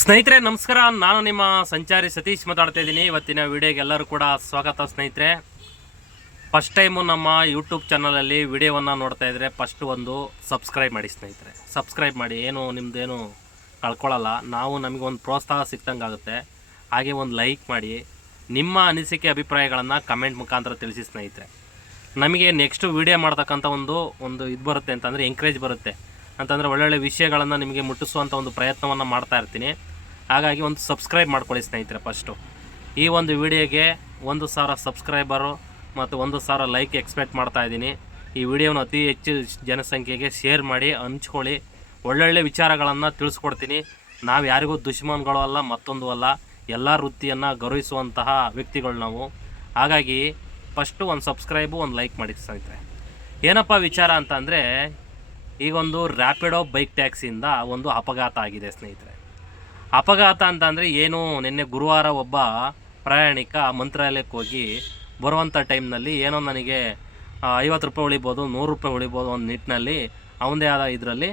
ಸ್ನೇಹಿತರೆ ನಮಸ್ಕಾರ. ನಾನು ನಿಮ್ಮ ಸಂಚಾರಿ ಸತೀಶ್ ಮಾತಾಡ್ತಾ ಇದ್ದೀನಿ. ಇವತ್ತಿನ ವಿಡಿಯೋಗೆ ಎಲ್ಲರೂ ಕೂಡ ಸ್ವಾಗತ. ಸ್ನೇಹಿತರೆ, ಫಸ್ಟ್ ಟೈಮು ನಮ್ಮ ಯೂಟ್ಯೂಬ್ ಚಾನಲಲ್ಲಿ ವಿಡಿಯೋವನ್ನು ನೋಡ್ತಾ ಇದ್ದರೆ ಫಸ್ಟ್ ಒಂದು ಸಬ್ಸ್ಕ್ರೈಬ್ ಮಾಡಿ ಸ್ನೇಹಿತರೆ. ಸಬ್ಸ್ಕ್ರೈಬ್ ಮಾಡಿ, ಏನು ನಿಮ್ಮದೇನು ಕಳ್ಕೊಳ್ಳಲ್ಲ. ನಾವು ನಮಗೆ ಒಂದು ಪ್ರೋತ್ಸಾಹ ಸಿಕ್ತಂಗೆ ಆಗುತ್ತೆ. ಹಾಗೆ ಒಂದು ಲೈಕ್ ಮಾಡಿ, ನಿಮ್ಮ ಅನಿಸಿಕೆ ಅಭಿಪ್ರಾಯಗಳನ್ನು ಕಮೆಂಟ್ ಮುಖಾಂತರ ತಿಳಿಸಿ ಸ್ನೇಹಿತರೆ. ನಮಗೆ ನೆಕ್ಸ್ಟ್ ವಿಡಿಯೋ ಮಾಡ್ತಕ್ಕಂಥ ಒಂದು ಇದು ಬರುತ್ತೆ ಅಂತಂದರೆ ಎಂಕರೇಜ್ ಬರುತ್ತೆ ಅಂತಂದರೆ ಒಳ್ಳೊಳ್ಳೆ ವಿಷಯಗಳನ್ನು ನಿಮಗೆ ಮುಟ್ಟಿಸುವಂಥ ಒಂದು ಪ್ರಯತ್ನವನ್ನು ಮಾಡ್ತಾ ಇರ್ತೀನಿ. ಹಾಗಾಗಿ ಒಂದು ಸಬ್ಸ್ಕ್ರೈಬ್ ಮಾಡ್ಕೊಳ್ಳಿ ಸ್ನೇಹಿತರೆ. ಫಸ್ಟು ಈ ಒಂದು ವಿಡಿಯೋಗೆ 1,000 ಸಬ್ಸ್ಕ್ರೈಬರು ಮತ್ತು 1,000 ಲೈಕ್ ಎಕ್ಸ್ಪೆಕ್ಟ್ ಮಾಡ್ತಾ ಇದ್ದೀನಿ. ಈ ವಿಡಿಯೋನ ಅತಿ ಹೆಚ್ಚು ಜನಸಂಖ್ಯೆಗೆ ಶೇರ್ ಮಾಡಿ ಹಂಚ್ಕೊಳ್ಳಿ. ಒಳ್ಳೊಳ್ಳೆ ವಿಚಾರಗಳನ್ನು ತಿಳಿಸ್ಕೊಡ್ತೀನಿ. ನಾವು ಯಾರಿಗೂ ದುಶ್ಮನ್ಗಳು ಅಲ್ಲ, ಮತ್ತೊಂದು ಅಲ್ಲ. ಎಲ್ಲ ವೃತ್ತಿಯನ್ನು ಗೌರವಿಸುವಂತಹ ವ್ಯಕ್ತಿಗಳು ನಾವು. ಹಾಗಾಗಿ ಫಸ್ಟು ಒಂದು ಸಬ್ಸ್ಕ್ರೈಬು, ಒಂದು ಲೈಕ್ ಮಾಡಿ ಸ್ನೇಹಿತರೆ. ಏನಪ್ಪ ವಿಚಾರ ಅಂತ ಅಂದರೆ, ಈಗೊಂದು ರ್ಯಾಪಿಡೋ ಬೈಕ್ ಟ್ಯಾಕ್ಸಿಯಿಂದ ಒಂದು ಅಪಘಾತ ಆಗಿದೆ ಸ್ನೇಹಿತರೆ. ಅಪಘಾತ ಅಂತಂದರೆ ಏನು, ನಿನ್ನೆ ಗುರುವಾರ ಒಬ್ಬ ಪ್ರಯಾಣಿಕ ಮಂತ್ರಾಲಯಕ್ಕೆ ಹೋಗಿ ಬರುವಂಥ ಟೈಮ್ನಲ್ಲಿ ಏನೋ ನನಗೆ 50 ರೂಪಾಯಿ ಉಳಿಬೋದು, 100 ರೂಪಾಯಿ ಉಳಿಬೋದು ಒಂದು ನಿಟ್ಟಿನಲ್ಲಿ ಅವನದೇ ಆದ ಇದರಲ್ಲಿ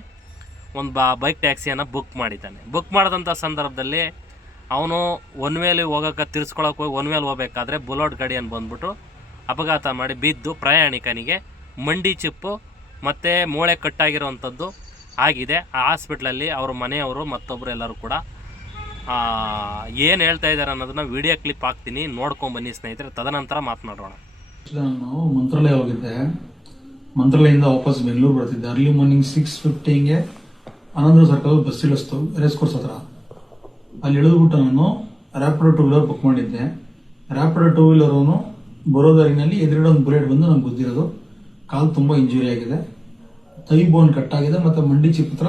ಒಂದು ಬೈಕ್ ಟ್ಯಾಕ್ಸಿಯನ್ನು ಬುಕ್ ಮಾಡಿದ್ದಾನೆ. ಬುಕ್ ಮಾಡಿದಂಥ ಸಂದರ್ಭದಲ್ಲಿ ಅವನು ಒನ್ ವೇಲಿ ಹೋಗೋಕ್ಕೆ ತಿರ್ಸ್ಕೊಳಕ್ಕೆ ಹೋಗಿ ಒನ್ ವೇಲಿ ಹೋಗ್ಬೇಕಾದ್ರೆ ಬುಲೆಟ್ ಗಾಡಿಯನ್ನು ಬಂದ್ಬಿಟ್ಟು ಅಪಘಾತ ಮಾಡಿ ಬಿದ್ದು ಪ್ರಯಾಣಿಕನಿಗೆ ಮಂಡಿ ಚಿಪ್ಪು ಮತ್ತು ಮೂಳೆ ಕಟ್ಟಾಗಿರೋವಂಥದ್ದು ಆಗಿದೆ. ಆ ಹಾಸ್ಪಿಟ್ಲಲ್ಲಿ ಅವ್ರ ಮನೆಯವರು ಮತ್ತೊಬ್ಬರು ಎಲ್ಲರೂ ಕೂಡ ಏನು ಹೇಳ್ತಾ ಇದ್ದಾರೆ ಅನ್ನೋದನ್ನ ವಿಡಿಯೋ ಕ್ಲಿಪ್ ಹಾಕ್ತೀನಿ, ನೋಡ್ಕೊಂಬನ್ನಿ ಸ್ನೇಹಿತರೆ. ತದನಂತರ ಮಾತನಾಡೋಣ. ನಾನು ಮಂತ್ರಾಲಯ ಹೋಗಿದ್ದೆ. ಮಂತ್ರಾಲಯದಿಂದ ವಾಪಸ್ ಬೆಂಗಳೂರು ಬರ್ತಿದ್ದೆ. ಅರ್ಲಿ ಮಾರ್ನಿಂಗ್ 6:50ಗೆ ಆನಂದ ಸರ್ಕಲ್ ಬಸ್ ಇಳಿಸ್ತು, ರೇಸ್ ಕೋರ್ಸ್ ಹತ್ರ. ಅಲ್ಲಿ ಇಳಿದ್ಬಿಟ್ಟು ನಾನು ರ್ಯಾಪಿಡೋ 2 ವೀಲರ್ ಬುಕ್ ಮಾಡಿದ್ದೆ. ರ್ಯಾಪಿಡೋ 2 ವೀಲರ್ ಅವನು ಬರೋ ದಾರಿನಲ್ಲಿ ಎದುರುಗಡೆ ಒಂದು ಬುಲೆಟ್ ಬಂದು ನಂಗೆ ಗುದ್ದಿರೋದು. ಕಾಲು ತುಂಬ ಇಂಜುರಿ ಆಗಿದೆ, ಥೈ ಬೋನ್ ಕಟ್ ಆಗಿದೆ ಮತ್ತು ಮಂಡಿ ಚಿಪ್ ಹತ್ರ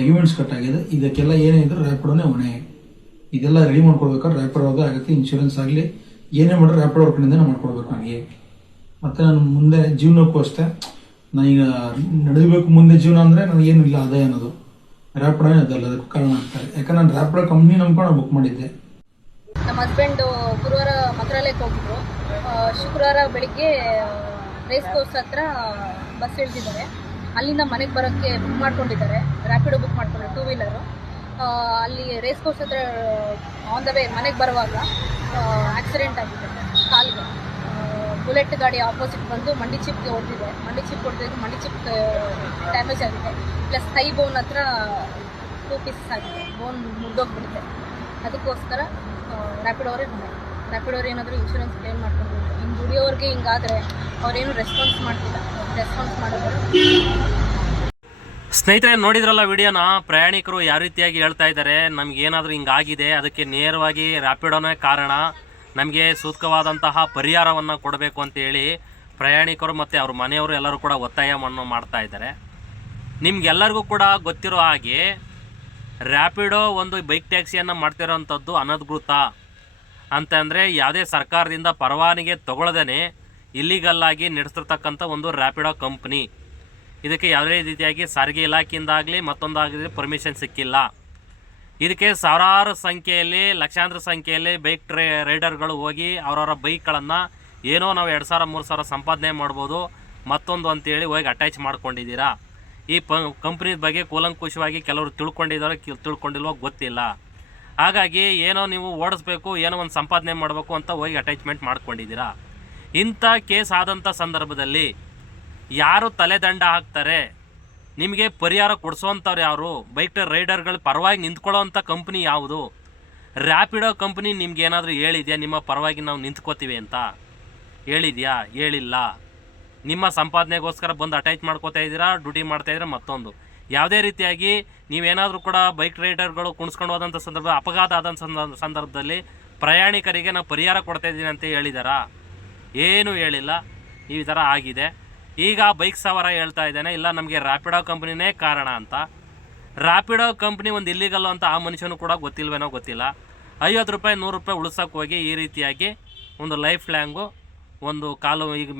ಲೆಗಿಮೆಂಟ್ಸ್ ಕಟ್ ಆಗಿದೆ. ಇದಕ್ಕೆಲ್ಲ ಏನೇ ಇದ್ರೂ ರ್ಯಾಪಿಡೋನೇ ಹೊಣೆ. ಇದೆಲ್ಲ ರೆಡಿ ಮಾಡ್ಕೊಡ್ಬೇಕಾದ್ರೆ ರ್ಯಾಪಿಡೋ ಆಗುತ್ತೆ. ಇನ್ಶೂರೆನ್ಸ್ ಆಗಲಿ ಏನೇ ಮಾಡಿದ್ರೆ ರ್ಯಾಪಿಡೋ ಅವ್ರ ಕಡೆಯಿಂದನೇ ಮಾಡ್ಕೊಡ್ಬೇಕು ನನಗೆ. ಮತ್ತು ನಾನು ಮುಂದೆ ಜೀವನಕ್ಕೂ ಅಷ್ಟೇ, ನಾನೀಗ ನಡೆಯಬೇಕು ಮುಂದೆ ಜೀವನ ಅಂದರೆ ನನಗೇನು ಇಲ್ಲ ಆದಾಯ ಅನ್ನೋದು ರ್ಯಾಪಿಡೋನೇ ಅದಲ್ಲ, ಅದಕ್ಕೆ ಕಾರಣ ಆಗ್ತಾರೆ. ಯಾಕಂದ್ರೆ ನಾನು ರ್ಯಾಪಿಡೋ ಕಂಪ್ನಿ ನಂಬ್ಕೊಂಡು ಬುಕ್ ಮಾಡಿದ್ದೆ. ನಮ್ಮ ಹಸ್ಬೆಂಡು ಗುರುವಾರ ಮಂತ್ರಾಲಯಕ್ಕೆ ಹೋಗಿದ್ರು. ಶುಕ್ರವಾರ ಬೆಳಿಗ್ಗೆ ರೇಸ್ ಕೋರ್ಸ್ ಹತ್ರ ಬಸ್ ಇಳಿದಿದ್ದಾರೆ. ಅಲ್ಲಿಂದ ಮನೆಗೆ ಬರೋಕ್ಕೆ ಬುಕ್ ಮಾಡ್ಕೊಂಡಿದ್ದಾರೆ, ರ್ಯಾಪಿಡೋ ಬುಕ್ ಮಾಡ್ಕೊಂಡ್ರೆ 2 ವೀಲರು. ಅಲ್ಲಿ ರೇಸ್ ಕೋರ್ಸ್ ಹತ್ರ ಆನ್ ದ ವೇ ಮನೆಗೆ ಬರುವಾಗ ಆಕ್ಸಿಡೆಂಟ್ ಆಗಿದೆ. ಕಾಲಿಗೆ ಬುಲೆಟ್ ಗಾಡಿ ಆಪೋಸಿಟ್ ಬಂದು ಮಂಡಿ ಚಿಪ್ಗೆ ಹೊಡೆದಿದೆ. ಮಂಡಿ ಚಿಪ್ ಹೊಡೆದಿದ್ದು ಮಂಡಿ ಚಿಪ್ ಡ್ಯಾಮೇಜ್ ಆಗಿದೆ. ಪ್ಲಸ್ ಥೈ ಬೋನ್ ಹತ್ರ 2 ಪೀಸಸ್ ಆಗಿದೆ, ಬೋನ್ ಮುರಿದೋಗ್ಬಿಡುತ್ತೆ. ಅದಕ್ಕೋಸ್ಕರ ರ್ಯಾಪಿಡೋರೇ ಹೊಣೆ. ರ್ಯಾಪಿಡೋರು ಏನಾದರೂ ಇನ್ಶೂರೆನ್ಸ್ ಕ್ಲೇಮ್ ಮಾಡ್ಕೊಂಡು ಹಿಂಗೆ ದುಡಿಯೋರಿಗೆ ಹಿಂಗಾದರೆ ಅವ್ರೇನು ರೆಸ್ಪಾನ್ಸ್ ಮಾಡ್ತಿಲ್ಲ. ರೆಸ್ಪಾನ್ಸ್ ಮಾಡೋದು ಸ್ನೇಹಿತರೆ, ನೋಡಿದ್ರಲ್ಲ ವಿಡಿಯೋನ. ಪ್ರಯಾಣಿಕರು ಯಾವ ರೀತಿಯಾಗಿ ಹೇಳ್ತಾ ಇದ್ದಾರೆ, ನಮಗೇನಾದರೂ ಹಿಂಗಾಗಿದೆ, ಅದಕ್ಕೆ ನೇರವಾಗಿ ರ್ಯಾಪಿಡೋನೇ ಕಾರಣ, ನಮಗೆ ಸೂಕ್ತವಾದಂತಹ ಪರಿಹಾರವನ್ನು ಕೊಡಬೇಕು ಅಂತೇಳಿ ಪ್ರಯಾಣಿಕರು ಮತ್ತು ಅವ್ರ ಮನೆಯವರು ಎಲ್ಲರೂ ಕೂಡ ಒತ್ತಾಯವನ್ನು ಮಾಡ್ತಾ ಇದ್ದಾರೆ. ನಿಮ್ಗೆಲ್ಲರಿಗೂ ಕೂಡ ಗೊತ್ತಿರೋ ಹಾಗೆ ರ್ಯಾಪಿಡೋ ಒಂದು ಬೈಕ್ ಟ್ಯಾಕ್ಸಿಯನ್ನು ಮಾಡ್ತಿರೋವಂಥದ್ದು ಅನಧಿಕೃತ ಅಂತಂದರೆ ಯಾವುದೇ ಸರ್ಕಾರದಿಂದ ಪರವಾನಗಿ ತಗೊಳ್ಳದೇ ಇಲ್ಲಿಗಲ್ಲಾಗಿ ನಡೆಸ್ತಿರ್ತಕ್ಕಂಥ ಒಂದು ರ್ಯಾಪಿಡೋ ಕಂಪ್ನಿ. ಇದಕ್ಕೆ ಯಾವುದೇ ರೀತಿಯಾಗಿ ಸಾರಿಗೆ ಇಲಾಖೆಯಿಂದಾಗಲಿ ಮತ್ತೊಂದಾಗಲಿ ಪರ್ಮಿಷನ್ ಸಿಕ್ಕಿಲ್ಲ. ಇದಕ್ಕೆ ಸಾವಿರಾರು ಸಂಖ್ಯೆಯಲ್ಲಿ, ಲಕ್ಷಾಂತರ ಸಂಖ್ಯೆಯಲ್ಲಿ ಬೈಕ್ ರೈಡರ್ಗಳು ಹೋಗಿ ಅವರವರ ಬೈಕ್ಗಳನ್ನು ಏನೋ ನಾವು 2,000-3,000 ಸಂಪಾದನೆ ಮಾಡ್ಬೋದು ಮತ್ತೊಂದು ಅಂತೇಳಿ ಹೋಗಿ ಅಟ್ಯಾಚ್ ಮಾಡ್ಕೊಂಡಿದ್ದೀರಾ. ಈ ಕಂಪ್ನಿ ಬಗ್ಗೆ ಕೂಲಂಕುಷವಾಗಿ ಕೆಲವರು ತಿಳ್ಕೊಂಡಿದ್ದಾರೆ, ತಿಳ್ಕೊಂಡಿಲ್ವೋ ಗೊತ್ತಿಲ್ಲ. ಹಾಗಾಗಿ ಏನೋ ನೀವು ಓಡಿಸ್ಬೇಕು, ಏನೋ ಒಂದು ಸಂಪಾದನೆ ಮಾಡಬೇಕು ಅಂತ ಹೋಗಿ ಅಟ್ಯಾಚ್ಮೆಂಟ್ ಮಾಡ್ಕೊಂಡಿದ್ದೀರಾ. ಇಂಥ ಕೇಸ್ ಆದಂಥ ಸಂದರ್ಭದಲ್ಲಿ ಯಾರು ತಲೆದಂಡ ಹಾಕ್ತಾರೆ, ನಿಮಗೆ ಪರಿಹಾರ ಕೊಡಿಸೋವಂಥವ್ರು ಯಾರು? ಬೈಕ್ ರೈಡರ್ಗಳು ಪರವಾಗಿ ನಿಂತ್ಕೊಳ್ಳೋವಂಥ ಕಂಪ್ನಿ ಯಾವುದು? ರ್ಯಾಪಿಡೋ ಕಂಪ್ನಿ ನಿಮ್ಗೆ ಏನಾದರೂ ಹೇಳಿದೆಯಾ ನಿಮ್ಮ ಪರವಾಗಿ ನಾವು ನಿಂತ್ಕೋತೀವಿ ಅಂತ? ಹೇಳಿದೆಯಾ? ಹೇಳಿಲ್ಲ. ನಿಮ್ಮ ಸಂಪಾದನೆಗೋಸ್ಕರ ಬಂದು ಅಟ್ಯಾಚ್ ಮಾಡ್ಕೋತಾ ಇದ್ದೀರಾ, ಡ್ಯೂಟಿ ಮಾಡ್ತಾಯಿದ್ದೀರಾ. ಮತ್ತೊಂದು ಯಾವುದೇ ರೀತಿಯಾಗಿ ನೀವೇನಾದರೂ ಕೂಡ ಬೈಕ್ ರೈಡರ್ಗಳು ಕುಣಿಸ್ಕೊಂಡು ಹೋದಂಥ ಸಂದರ್ಭ, ಅಪಘಾತ ಆದಂಥ ಸಂದರ್ಭದಲ್ಲಿ ಪ್ರಯಾಣಿಕರಿಗೆ ನಾವು ಪರಿಹಾರ ಕೊಡ್ತಾಯಿದ್ದೀನಿ ಅಂತ ಹೇಳಿದಾರಾ? ಏನೂ ಹೇಳಿಲ್ಲ. ಈ ಥರ ಆಗಿದೆ. ಈಗ ಬೈಕ್ ಸವಾರ ಹೇಳ್ತಾ ಇದ್ದಾನೆ, ಇಲ್ಲ ನಮಗೆ ರ್ಯಾಪಿಡೋ ಕಂಪ್ನಿನೇ ಕಾರಣ ಅಂತ. ರ್ಯಾಪಿಡೋ ಕಂಪ್ನಿ ಒಂದು ಇಲ್ಲಿಗಲ್ಲು ಅಂತ ಆ ಮನುಷ್ಯನೂ ಕೂಡ ಗೊತ್ತಿಲ್ವೇನೋ ಗೊತ್ತಿಲ್ಲ. 50 ರೂಪಾಯಿ 100 ರೂಪಾಯಿ ಉಳಿಸೋಕೆ ಹೋಗಿ ಈ ರೀತಿಯಾಗಿ ಒಂದು ಲೈಫ್ ಲ್ಯಾಂಗು ಒಂದು ಕಾಲು ಈಗ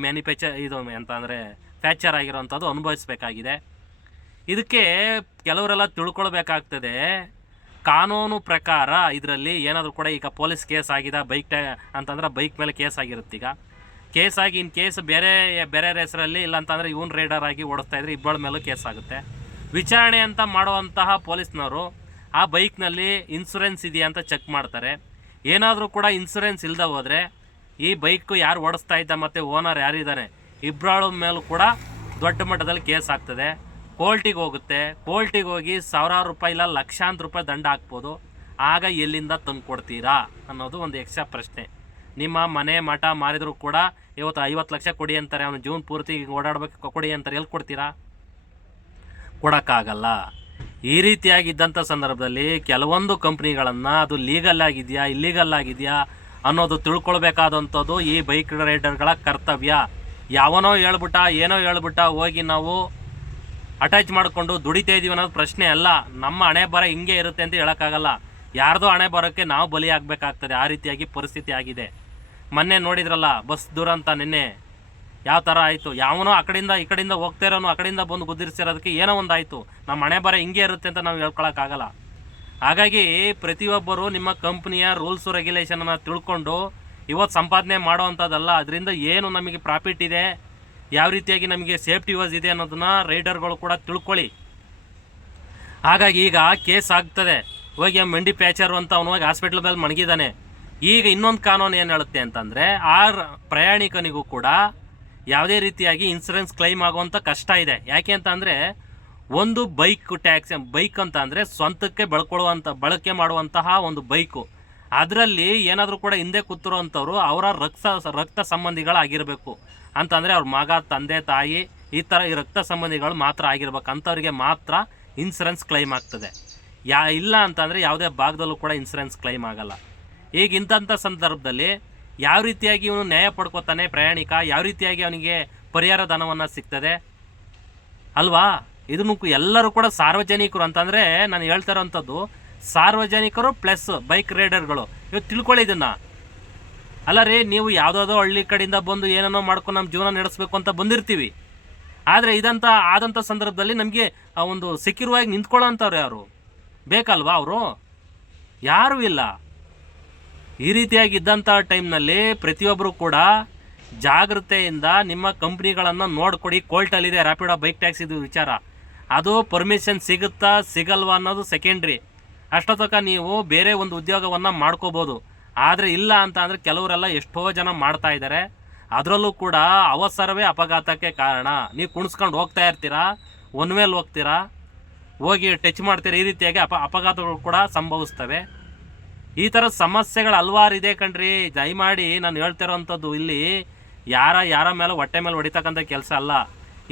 ಇದು ಅಂತ ಅಂದರೆ ಫ್ರ್ಯಾಕ್ಚರ್ ಆಗಿರೋವಂಥದ್ದು ಅನುಭವಿಸಬೇಕಾಗಿದೆ. ಇದಕ್ಕೆ ಕೆಲವರೆಲ್ಲ ತಿಳ್ಕೊಳ್ಬೇಕಾಗ್ತದೆ. ಕಾನೂನು ಪ್ರಕಾರ ಇದರಲ್ಲಿ ಏನಾದರೂ ಕೂಡ ಈಗ ಪೊಲೀಸ್ ಕೇಸ್ ಆಗಿದೆ ಅಂತಂದ್ರೆ ಬೈಕ್ ಮೇಲೆ ಕೇಸ್ ಆಗಿರುತ್ತೆ. ಈಗ ಕೇಸ್ ಆಗಿ ಇನ್ ಕೇಸ್ ಬೇರೆ ಹೆಸರಲ್ಲಿ ಇಲ್ಲ ಅಂತಂದರೆ ಇವನ್ ರೈಡರ್ ಆಗಿ ಓಡಿಸ್ತಾ ಇದ್ರೆ ಇಬ್ಬಳ ಮೇಲೂ ಕೇಸ್ ಆಗುತ್ತೆ. ವಿಚಾರಣೆ ಅಂತ ಮಾಡುವಂತಹ ಪೊಲೀಸ್ನವರು ಆ ಬೈಕ್ನಲ್ಲಿ ಇನ್ಸೂರೆನ್ಸ್ ಇದೆಯಾ ಅಂತ ಚೆಕ್ ಮಾಡ್ತಾರೆ. ಏನಾದರೂ ಕೂಡ ಇನ್ಸೂರೆನ್ಸ್ ಇಲ್ಲದೆ ಹೋದರೆ ಈ ಬೈಕು ಯಾರು ಓಡಿಸ್ತಾ ಇದ್ದ ಮತ್ತು ಓನರ್ ಯಾರಿದ್ದಾರೆ ಇಬ್ಬರ ಮೇಲೂ ಕೂಡ ದೊಡ್ಡ ಮಟ್ಟದಲ್ಲಿ ಕೇಸ್ ಆಗ್ತದೆ. ಕೋರ್ಟಿಗೆ ಹೋಗುತ್ತೆ. ಕೋರ್ಟಿಗೆ ಹೋಗಿ ಸಾವಿರಾರು ರೂಪಾಯಿ ಇಲ್ಲ ಲಕ್ಷಾಂತರ ರೂಪಾಯಿ ದಂಡ ಹಾಕ್ಬೋದು. ಆಗ ಎಲ್ಲಿಂದ ತಂದು ಕೊಡ್ತೀರಾ ಅನ್ನೋದು ಒಂದು ಯಕ್ಷ ಪ್ರಶ್ನೆ. ನಿಮ್ಮ ಮನೆ ಮಠ ಮಾರಿದರೂ ಕೂಡ ಇವತ್ತು 50 ಲಕ್ಷ ಕೊಡಿ ಅಂತಾರೆ, ಅವನು ಜೀವನ ಪೂರ್ತಿ ಓಡಾಡಬೇಕು ಕೊಡಿ ಅಂತಾರೆ, ಎಲ್ಲಿ ಕೊಡ್ತೀರಾ? ಕೊಡೋಕ್ಕಾಗಲ್ಲ. ಈ ರೀತಿಯಾಗಿದ್ದಂಥ ಸಂದರ್ಭದಲ್ಲಿ ಕೆಲವೊಂದು ಕಂಪ್ನಿಗಳನ್ನು ಅದು ಲೀಗಲ್ ಆಗಿದೆಯಾ ಇಲ್ಲೀಗಲ್ ಆಗಿದೆಯಾ ಅನ್ನೋದು ತಿಳ್ಕೊಳ್ಬೇಕಾದಂಥದ್ದು ಈ ಬೈಕ್ ರೈಡರ್ಗಳ ಕರ್ತವ್ಯ. ಯಾವನೋ ಹೇಳ್ಬಿಟ್ಟ ಏನೋ ಹೇಳ್ಬಿಟ್ಟ ಹೋಗಿ ನಾವು ಅಟ್ಯಾಚ್ ಮಾಡಿಕೊಂಡು ದುಡಿತಾ ಇದ್ದೀವಿ ಅನ್ನೋದು ಪ್ರಶ್ನೆ ಅಲ್ಲ. ನಮ್ಮ ಹಣೆ ಬರ ಹಿಂಗೆ ಇರುತ್ತೆ ಅಂತ ಹೇಳೋಕ್ಕಾಗಲ್ಲ. ಯಾರ್ದೋ ಹಣೆ ಬರೋಕ್ಕೆ ನಾವು ಬಲಿ ಆಗಬೇಕಾಗ್ತದೆ. ಆ ರೀತಿಯಾಗಿ ಪರಿಸ್ಥಿತಿ ಆಗಿದೆ. ಮೊನ್ನೆ ನೋಡಿದ್ರಲ್ಲ ಬಸ್ ದುರಂತ, ನಿನ್ನೆ ಯಾವ ಥರ ಆಯಿತು. ಯಾವನೋ ಆ ಕಡೆಯಿಂದ ಈ ಕಡೆಯಿಂದ ಹೋಗ್ತಾ ಇರೋನು ಆ ಕಡೆಯಿಂದ ಬಂದು ಗುದ್ದಿರಿಸಿರೋದಕ್ಕೆ ಏನೋ ಒಂದು ಆಯಿತು. ನಮ್ಮ ಹಣೆ ಬರ ಹಿಂಗೆ ಇರುತ್ತೆ ಅಂತ ನಾವು ಹೇಳ್ಕೊಳಕ್ಕಾಗಲ್ಲ. ಹಾಗಾಗಿ ಪ್ರತಿಯೊಬ್ಬರು ನಿಮ್ಮ ಕಂಪ್ನಿಯ ರೂಲ್ಸು ರೆಗ್ಯುಲೇಷನನ್ನು ತಿಳ್ಕೊಂಡು ಇವತ್ತು ಸಂಪಾದನೆ ಮಾಡೋವಂಥದ್ದಲ್ಲ. ಅದರಿಂದ ಏನು ನಮಗೆ ಪ್ರಾಫಿಟ್ ಇದೆ, ಯಾವ ರೀತಿಯಾಗಿ ನಮಗೆ ಸೇಫ್ಟಿ ಯೂಸ್ ಇದೆ ಅನ್ನೋದನ್ನ ರೈಡರ್ಗಳು ಕೂಡ ತಿಳ್ಕೊಳ್ಳಿ. ಹಾಗಾಗಿ ಈಗ ಕೇಸ್ ಆಗ್ತದೆ. ಹೋಗಿ ಮಂಡಿ ಪ್ಯಾಚರು ಅಂತ ಅವನು ಹೋಗಿ ಹಾಸ್ಪಿಟ್ಲ್ ಮೇಲೆ ಮಣಗಿದ್ದಾನೆ. ಈಗ ಇನ್ನೊಂದು ಕಾನೂನು ಏನು ಹೇಳುತ್ತೆ ಅಂತಂದರೆ ಆ ಪ್ರಯಾಣಿಕನಿಗೂ ಕೂಡ ಯಾವುದೇ ರೀತಿಯಾಗಿ ಇನ್ಸೂರೆನ್ಸ್ ಕ್ಲೈಮ್ ಆಗುವಂಥ ಕಷ್ಟ ಇದೆ. ಯಾಕೆ ಅಂತ ಅಂದರೆ ಒಂದು ಬೈಕ್ ಅಂತ ಅಂದರೆ ಸ್ವಂತಕ್ಕೆ ಬಳಕೆ ಮಾಡುವಂತಹ ಒಂದು ಬೈಕು. ಅದರಲ್ಲಿ ಏನಾದರೂ ಕೂಡ ಹಿಂದೆ ಕೂತಿರೋವಂಥವ್ರು ಅವರ ರಕ್ತ ಸಂಬಂಧಿಗಳಾಗಿರಬೇಕು. ಅಂತಂದರೆ ಅವ್ರ ಮಗ, ತಂದೆ, ತಾಯಿ ಈ ರಕ್ತ ಸಂಬಂಧಿಗಳು ಮಾತ್ರ ಆಗಿರ್ಬೇಕು. ಅಂಥವ್ರಿಗೆ ಮಾತ್ರ ಇನ್ಸೂರೆನ್ಸ್ ಕ್ಲೈಮ್ ಆಗ್ತದೆ. ಇಲ್ಲ ಅಂತಂದರೆ ಯಾವುದೇ ಭಾಗದಲ್ಲೂ ಕೂಡ ಇನ್ಸೂರೆನ್ಸ್ ಕ್ಲೈಮ್ ಆಗಲ್ಲ. ಈಗ ಇಂಥ ಸಂದರ್ಭದಲ್ಲಿ ಯಾವ ರೀತಿಯಾಗಿ ಇವನು ನ್ಯಾಯ ಪಡ್ಕೋತಾನೆ ಪ್ರಯಾಣಿಕ, ಯಾವ ರೀತಿಯಾಗಿ ಅವನಿಗೆ ಪರಿಹಾರ ಧನವನ್ನು ಸಿಗ್ತದೆ ಅಲ್ವಾ? ಇದನ್ನು ಎಲ್ಲರೂ ಕೂಡ ಸಾರ್ವಜನಿಕರು ಅಂತಂದರೆ ನಾನು ಹೇಳ್ತಾ ಇರೋವಂಥದ್ದು ಸಾರ್ವಜನಿಕರು ಪ್ಲಸ್ ಬೈಕ್ ರೈಡರ್ಗಳು ಇವತ್ತು ತಿಳ್ಕೊಳ್ಳಿ ಇದನ್ನು. ಅಲ್ಲ ರೀ, ನೀವು ಯಾವುದಾದ್ರೂ ಹಳ್ಳಿ ಕಡೆಯಿಂದ ಬಂದು ಏನೇನೋ ಮಾಡ್ಕೊಂಡು ನಮ್ಮ ಜೀವನ ನಡೆಸಬೇಕು ಅಂತ ಬಂದಿರ್ತೀವಿ. ಆದರೆ ಆದಂಥ ಸಂದರ್ಭದಲ್ಲಿ ನಮಗೆ ಒಂದು ಸೆಕ್ಯೂರ್ ಆಗಿ ನಿಂತ್ಕೊಳ್ಳೋಂಥವ್ರು ಯಾರು ಬೇಕಲ್ವಾ? ಅವರು ಯಾರೂ ಇಲ್ಲ. ಈ ರೀತಿಯಾಗಿದ್ದಂಥ ಟೈಮ್ನಲ್ಲಿ ಪ್ರತಿಯೊಬ್ಬರು ಕೂಡ ಜಾಗೃತೆಯಿಂದ ನಿಮ್ಮ ಕಂಪ್ನಿಗಳನ್ನು ನೋಡ್ಕೊಡಿ. ಕೋರ್ಟಲ್ಲಿದೆ ರ್ಯಾಪಿಡೋ ಬೈಕ್ ಟ್ಯಾಕ್ಸಿದು ವಿಚಾರ. ಅದು ಪರ್ಮಿಷನ್ ಸಿಗುತ್ತಾ ಸಿಗಲ್ವಾ ಅನ್ನೋದು ಸೆಕೆಂಡ್ರಿ. ಅಷ್ಟೊತ್ತಕ ನೀವು ಬೇರೆ ಒಂದು ಉದ್ಯೋಗವನ್ನು ಮಾಡ್ಕೋಬೋದು. ಆದರೆ ಇಲ್ಲ ಅಂತ ಅಂದರೆ ಕೆಲವರೆಲ್ಲ ಎಷ್ಟೋ ಜನ ಮಾಡ್ತಾ ಇದ್ದಾರೆ. ಅದರಲ್ಲೂ ಕೂಡ ಅವಸರವೇ ಅಪಘಾತಕ್ಕೆ ಕಾರಣ. ನೀವು ಕುಣಿಸ್ಕೊಂಡು ಹೋಗ್ತಾ ಇರ್ತೀರಾ, ಒನ್ ವೇಲ್ ಹೋಗ್ತೀರಾ, ಹೋಗಿ ಟಚ್ ಮಾಡ್ತೀರಾ. ಈ ರೀತಿಯಾಗಿ ಅಪಘಾತಗಳು ಕೂಡ ಸಂಭವಿಸ್ತವೆ. ಈ ಥರ ಸಮಸ್ಯೆಗಳು ಹಲವಾರು ಇದೆ ಕಣ್ರಿ. ದಯಮಾಡಿ ನಾನು ಹೇಳ್ತಿರೋವಂಥದ್ದು ಇಲ್ಲಿ ಯಾರ ಮೇಲೆ ಹೊಟ್ಟೆ ಮೇಲೆ ಹೊಡಿತಕ್ಕಂಥ ಕೆಲಸ ಅಲ್ಲ.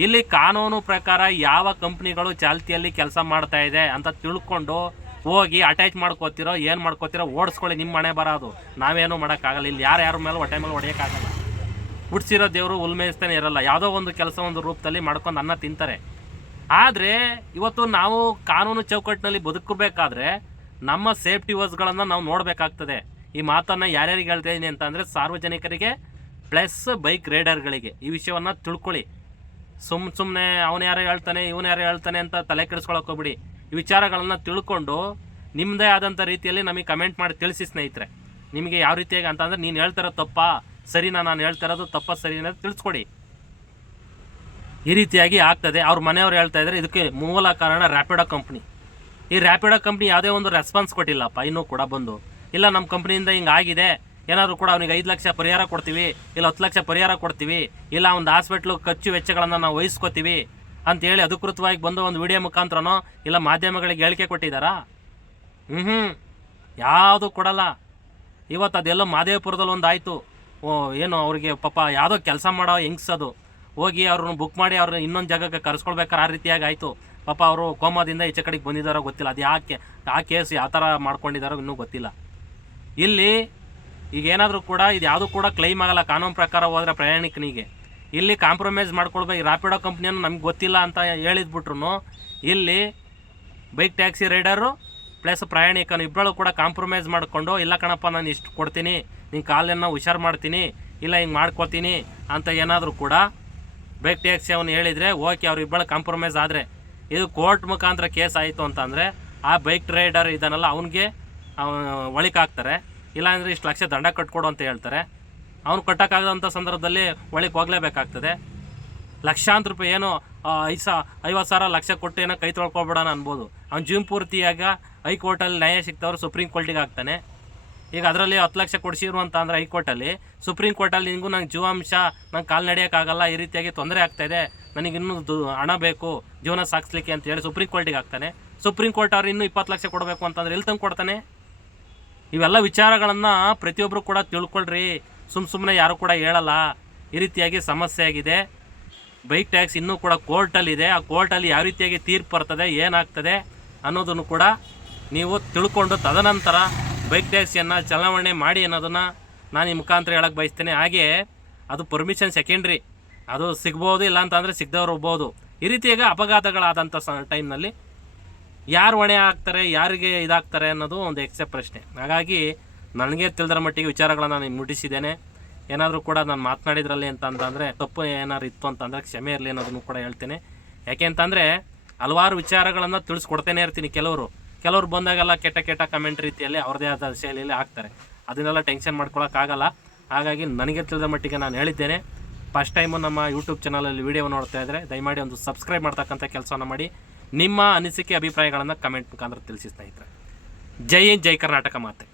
ಇಲ್ಲಿ ಕಾನೂನು ಪ್ರಕಾರ ಯಾವ ಕಂಪ್ನಿಗಳು ಚಾಲ್ತಿಯಲ್ಲಿ ಕೆಲಸ ಮಾಡ್ತಾ ಇದೆ ಅಂತ ತಿಳ್ಕೊಂಡು ಹೋಗಿ ಅಟ್ಯಾಚ್ ಮಾಡ್ಕೋತಿರೋ ಏನು ಮಾಡ್ಕೋತಿರೋ ಓಡಿಸ್ಕೊಳ್ಳಿ. ನಿಮ್ಮ ಮನೆ ಬರೋದು, ನಾವೇನು ಮಾಡೋಕ್ಕಾಗಲ್ಲ. ಇಲ್ಲಿ ಯಾರ ಮೇಲೆ ಹೊಟ್ಟೆ ಮೇಲೆ ಹೊಡೆಯೋಕ್ಕಾಗಲ್ಲ. ಹುಡ್ಸಿರೋ ದೇವರು ಉಲ್ಮೇಯಿಸ್ತಾನೆ ಇರಲ್ಲ. ಯಾವುದೋ ಒಂದು ಕೆಲಸ ಒಂದು ರೂಪದಲ್ಲಿ ಮಾಡ್ಕೊಂಡು ಅನ್ನ ತಿಂತಾರೆ. ಆದರೆ ಇವತ್ತು ನಾವು ಕಾನೂನು ಚೌಕಟ್ಟಿನಲ್ಲಿ ಬದುಕಬೇಕಾದ್ರೆ ನಮ್ಮ ಸೇಫ್ಟಿ ಯೂಸ್ಗಳನ್ನು ನಾವು ನೋಡಬೇಕಾಗ್ತದೆ. ಈ ಮಾತನ್ನು ಯಾರ್ಯಾರಿಗೆ ಹೇಳ್ತಾ ಇದ್ದೀನಿ ಅಂತ ಅಂದರೆ ಸಾರ್ವಜನಿಕರಿಗೆ ಪ್ಲಸ್ ಬೈಕ್ ರೈಡರ್ಗಳಿಗೆ ಈ ವಿಷಯವನ್ನು ತಿಳ್ಕೊಳ್ಳಿ. ಸುಮ್ಮನೆ ಅವನು ಯಾರು ಹೇಳ್ತಾನೆ ಇವನು ಯಾರು ಹೇಳ್ತಾನೆ ಅಂತ ತಲೆ ಕೆಡಿಸ್ಕೊಳಕ್ಕೆ ಹೋಗ್ಬಿಡಿ. ಈ ವಿಚಾರಗಳನ್ನು ತಿಳ್ಕೊಂಡು ನಿಮ್ಮದೇ ಆದಂಥ ರೀತಿಯಲ್ಲಿ ನಮಗೆ ಕಮೆಂಟ್ ಮಾಡಿ ತಿಳಿಸಿ ಸ್ನೇಹಿತರೆ. ನಿಮಗೆ ಯಾವ ರೀತಿಯಾಗಿ ಅಂತಂದರೆ ನೀನು ಹೇಳ್ತಿರೋ ತಪ್ಪಾ ಸರಿನಾ, ನಾನು ಹೇಳ್ತಿರೋದು ತಪ್ಪ ಸರಿ ಅನ್ನೋದು ತಿಳಿಸ್ಕೊಡಿ. ಈ ರೀತಿಯಾಗಿ ಆಗ್ತದೆ. ಅವ್ರ ಮನೆಯವ್ರು ಹೇಳ್ತಾ ಇದ್ದಾರೆ ಇದಕ್ಕೆ ಮೂಲ ಕಾರಣ ರ್ಯಾಪಿಡೋ ಕಂಪ್ನಿ. ಈ ರ್ಯಾಪಿಡೋ ಕಂಪ್ನಿ ಯಾವುದೇ ಒಂದು ರೆಸ್ಪಾನ್ಸ್ ಕೊಟ್ಟಿಲ್ಲಪ್ಪ ಇನ್ನೂ ಕೂಡ ಬಂದು. ಇಲ್ಲ ನಮ್ಮ ಕಂಪ್ನಿಯಿಂದ ಹಿಂಗೆ ಆಗಿದೆ, ಏನಾದರೂ ಕೂಡ ಅವನಿಗೆ 5 ಲಕ್ಷ ಪರಿಹಾರ ಕೊಡ್ತೀವಿ, ಇಲ್ಲ 10 ಲಕ್ಷ ಪರಿಹಾರ ಕೊಡ್ತೀವಿ, ಇಲ್ಲ ಒಂದು ಹಾಸ್ಪಿಟ್ಲು ಖರ್ಚು ವೆಚ್ಚಗಳನ್ನು ನಾವು ವಹಿಸ್ಕೋತೀವಿ ಅಂತೇಳಿ ಅಧಿಕೃತವಾಗಿ ಬಂದು ಒಂದು ವಿಡಿಯೋ ಮುಖಾಂತರನೋ ಇಲ್ಲ ಮಾಧ್ಯಮಗಳಿಗೆ ಹೇಳಿಕೆ ಕೊಟ್ಟಿದ್ದಾರಾ? ಯಾವುದು ಕೊಡಲ್ಲ. ಇವತ್ತು ಅದೆಲ್ಲೋ ಮಾದೇವಪುರದಲ್ಲಿ ಒಂದು ಆಯಿತು. ಏನು ಅವ್ರಿಗೆ ಪಾಪ ಯಾವುದೋ ಕೆಲಸ ಮಾಡೋ ಹೆಂಗ್ಸದು ಹೋಗಿ ಅವ್ರನ್ನ ಬುಕ್ ಮಾಡಿ ಅವ್ರನ್ನ ಇನ್ನೊಂದು ಜಾಗಕ್ಕೆ ಕರೆಸ್ಕೊಳ್ಬೇಕಾರೆ ಆ ರೀತಿಯಾಗಿ ಆಯಿತು. ಪಾಪ ಅವರು ಕೋಮಾದಿಂದ ಈಚೆ ಕಡೆಗೆ ಬಂದಿದ್ದಾರೋ ಗೊತ್ತಿಲ್ಲ. ಅದು ಯಾಕೆ ಆ ಕೇಸ್ ಯಾವ ಥರ ಮಾಡ್ಕೊಂಡಿದ್ದಾರೋ ಇನ್ನೂ ಗೊತ್ತಿಲ್ಲ. ಇಲ್ಲಿ ಈಗ ಏನಾದರೂ ಕೂಡ ಇದು ಯಾವುದೂ ಕೂಡ ಕ್ಲೈಮ್ ಆಗಲ್ಲ ಕಾನೂನು ಪ್ರಕಾರ ಹೋದರೆ ಪ್ರಯಾಣಿಕನಿಗೆ. ಇಲ್ಲಿ ಕಾಂಪ್ರಮೈಸ್ ಮಾಡ್ಕೊಳ್ಬೇಕು. ರ್ಯಾಪಿಡೋ ಕಂಪ್ನಿಯನ್ನು ನಮ್ಗೆ ಗೊತ್ತಿಲ್ಲ ಅಂತ ಹೇಳಿದ್ಬಿಟ್ರು ಇಲ್ಲಿ ಬೈಕ್ ಟ್ಯಾಕ್ಸಿ ರೈಡರು ಪ್ಲಸ್ ಪ್ರಯಾಣಿಕನು ಇಬ್ಬರು ಕೂಡ ಕಾಂಪ್ರಮೈಸ್ ಮಾಡಿಕೊಂಡು ಇಲ್ಲ ಕಣಪ್ಪ ನಾನು ಇಷ್ಟು ಕೊಡ್ತೀನಿ, ನಿನ್ನ ಕಾಲನ್ನು ಹುಷಾರು ಮಾಡ್ತೀನಿ, ಇಲ್ಲ ಹಿಂಗೆ ಮಾಡ್ಕೊತೀನಿ ಅಂತ ಏನಾದರೂ ಕೂಡ ಬೈಕ್ ಟ್ಯಾಕ್ಸಿ ಅವನು ಹೇಳಿದರೆ ಓಕೆ, ಅವ್ರು ಇಬ್ಬರು ಕಾಂಪ್ರಮೈಸ್ ಆದರೆ ಇದು ಕೋರ್ಟ್ ಮುಖಾಂತರ ಕೇಸ್ ಆಯಿತು ಅಂತಂದರೆ ಆ ಬೈಕ್ ರೈಡರ್ ಇದನ್ನೆಲ್ಲ ಅವನಿಗೆ ಒಳಿಕಾಗ್ತಾರೆ. ಇಲ್ಲಾಂದರೆ ಇಷ್ಟು ಲಕ್ಷ ದಂಡ ಕಟ್ಕೊಡು ಅಂತ ಹೇಳ್ತಾರೆ. ಅವ್ನು ಕಟ್ಟೋಕ್ಕಾಗದಂಥ ಸಂದರ್ಭದಲ್ಲಿ ಒಳಗೆ ಹೋಗಲೇಬೇಕಾಗ್ತದೆ. ಲಕ್ಷಾಂತರ ರೂಪಾಯಿ ಏನೋ 50,000 ಲಕ್ಷ ಕೊಟ್ಟು ಏನೋ ಕೈ ತೊಳ್ಕೊಬಿಡೋಣ ಅನ್ಬೋದು. ಅವ್ನು ಜೀವನ ಪೂರ್ತಿಯಾಗ ಹೈಕೋರ್ಟಲ್ಲಿ ನ್ಯಾಯ ಸಿಗ್ತವ್ರು ಸುಪ್ರೀಂ ಕೋರ್ಟಿಗೆ ಆಗ್ತಾನೆ. ಈಗ ಅದರಲ್ಲಿ 10 ಲಕ್ಷ ಕೊಡಿಸಿರು ಅಂತ ಅಂದರೆ ಹೈಕೋರ್ಟಲ್ಲಿ, ಸುಪ್ರೀಂ ಕೋರ್ಟಲ್ಲಿ ನಿನಗೂ ನಂಗೆ ಜೀವಾಂಶ, ನಂಗೆ ಕಾಲು ನಡೆಯೋಕ್ಕಾಗಲ್ಲ, ಈ ರೀತಿಯಾಗಿ ತೊಂದರೆ ಆಗ್ತಾಯಿದೆ, ನನಗಿನ್ನೂ ಹಣ ಬೇಕು ಜೀವನ ಸಾಗಿಸ್ಲಿಕ್ಕೆ ಅಂತ ಹೇಳಿ ಸುಪ್ರೀಂ ಕೋರ್ಟಿಗೆ ಆಗ್ತಾನೆ. ಸುಪ್ರೀಂ ಕೋರ್ಟ್ ಅವ್ರು ಇನ್ನೂ 20 ಲಕ್ಷ ಕೊಡಬೇಕು ಅಂತಂದ್ರೆ ಎಲ್ಲಿ ತಂದು ಕೊಡ್ತಾನೆ? ಇವೆಲ್ಲ ವಿಚಾರಗಳನ್ನು ಪ್ರತಿಯೊಬ್ಬರು ಕೂಡ ತಿಳ್ಕೊಳ್ರಿ. ಸುಮ್ಮನೆ ಯಾರು ಕೂಡ ಹೇಳಲ್ಲ. ಈ ರೀತಿಯಾಗಿ ಸಮಸ್ಯೆ ಆಗಿದೆ. ಬೈಕ್ ಟ್ಯಾಕ್ಸ್ ಇನ್ನೂ ಕೂಡ ಕೋರ್ಟಲ್ಲಿದೆ. ಆ ಕೋರ್ಟಲ್ಲಿ ಯಾವ ರೀತಿಯಾಗಿ ತೀರ್ಪು ಬರ್ತದೆ, ಏನಾಗ್ತದೆ ಅನ್ನೋದನ್ನು ಕೂಡ ನೀವು ತಿಳ್ಕೊಂಡು ತದನಂತರ ಬೈಕ್ ಟ್ಯಾಕ್ಸಿಯನ್ನು ಚಲಾವಣೆ ಮಾಡಿ ಅನ್ನೋದನ್ನು ನಾನು ಈ ಮುಖಾಂತರ ಹೇಳಕ್ಕೆ ಬಯಸ್ತೇನೆ. ಹಾಗೆ ಅದು ಪರ್ಮಿಷನ್ ಸೆಕೆಂಡ್ರಿ, ಅದು ಸಿಗ್ಬೋದು, ಇಲ್ಲ ಅಂತಂದರೆ ಸಿಗದವ್ರು ಹೋಗ್ಬೋದು. ಈ ರೀತಿಯಾಗಿ ಅಪಘಾತಗಳಾದಂಥ ಟೈಮ್ನಲ್ಲಿ ಯಾರು ಹೊಣೆ ಆಗ್ತಾರೆ, ಯಾರಿಗೆ ಇದಾಗ್ತಾರೆ ಅನ್ನೋದು ಒಂದು ಪ್ರಶ್ನೆ. ಹಾಗಾಗಿ ನನಗೆ ತಿಳಿದರ ಮಟ್ಟಿಗೆ ವಿಚಾರಗಳನ್ನು ನಾನು ಮುಟ್ಟಿಸಿದ್ದೇನೆ. ಏನಾದರೂ ಕೂಡ ನಾನು ಮಾತನಾಡಿದ್ರಲ್ಲಿ ಅಂತಂದರೆ ತಪ್ಪು ಏನಾದ್ರು ಇತ್ತು ಅಂತಂದರೆ ಕ್ಷಮೆ ಇರಲಿ ಅನ್ನೋದನ್ನು ಕೂಡ ಹೇಳ್ತೇನೆ. ಯಾಕೆ ಅಂತಂದರೆ ಹಲವಾರು ವಿಚಾರಗಳನ್ನು ತಿಳಿಸ್ಕೊಡ್ತೇನೆ ಇರ್ತೀನಿ. ಕೆಲವರು ಬಂದಾಗೆಲ್ಲ ಕೆಟ್ಟ ಕಮೆಂಟ್ ರೀತಿಯಲ್ಲಿ ಅವ್ರದ್ದೇ ಆದ ಶೈಲಿಯಲ್ಲಿ ಹಾಕ್ತಾರೆ. ಅದನ್ನೆಲ್ಲ ಟೆನ್ಷನ್ ಮಾಡ್ಕೊಳಕ್ಕಾಗಲ್ಲ. ಹಾಗಾಗಿ ನನಗೆ ತಿಳಿದ ಮಟ್ಟಿಗೆ ನಾನು ಹೇಳಿದ್ದೇನೆ. ಫಸ್ಟ್ ಟೈಮು ನಮ್ಮ ಯೂಟ್ಯೂಬ್ ಚಾನಲಲ್ಲಿ ವೀಡಿಯೋ ನೋಡ್ತಾ ಇದ್ದರೆ ದಯಮಾಡಿ ಒಂದು ಸಬ್ಸ್ಕ್ರೈಬ್ ಮಾಡ್ತಕ್ಕಂಥ ಕೆಲಸವನ್ನು ಮಾಡಿ. ನಿಮ್ಮ ಅನಿಸಿಕೆ ಅಭಿಪ್ರಾಯಗಳನ್ನು ಕಮೆಂಟ್ ಮುಖಾಂತರ ತಿಳಿಸಿ ಸ್ನೇಹಿತರೆ. ಜೈ ಹಿಂದ್, ಜೈ ಕರ್ನಾಟಕ ಮಾತೆ.